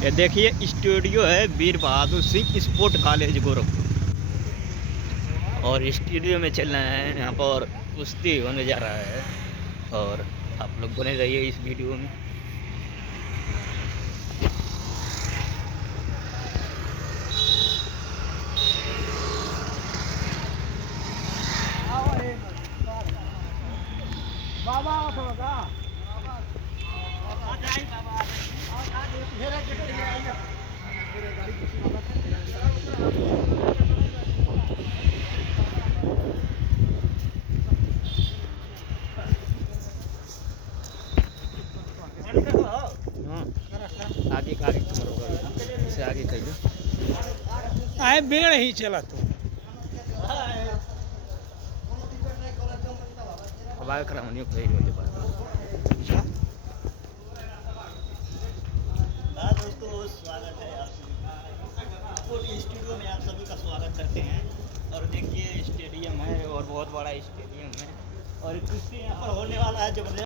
ये देखिए स्टूडियो है वीर बहादुर सिंह स्पोर्ट कॉलेज गोरखपुर। और स्टूडियो में चल रहा है, यहाँ पर कुश्ती होने जा रहा है और आप लोग बने रहिए इस वीडियो में। आगे का आगे से आगे कहिए आए बेड़ ही चला तो अब आगे करानी कही दोस्तों स्वागत है आप सभी स्टूडियो में। आप सभी का स्वागत करते हैं। और देखिए स्टेडियम है और बहुत बड़ा स्टेडियम है और कुश्ती यहाँ पर होने वाला है जबरदस्त।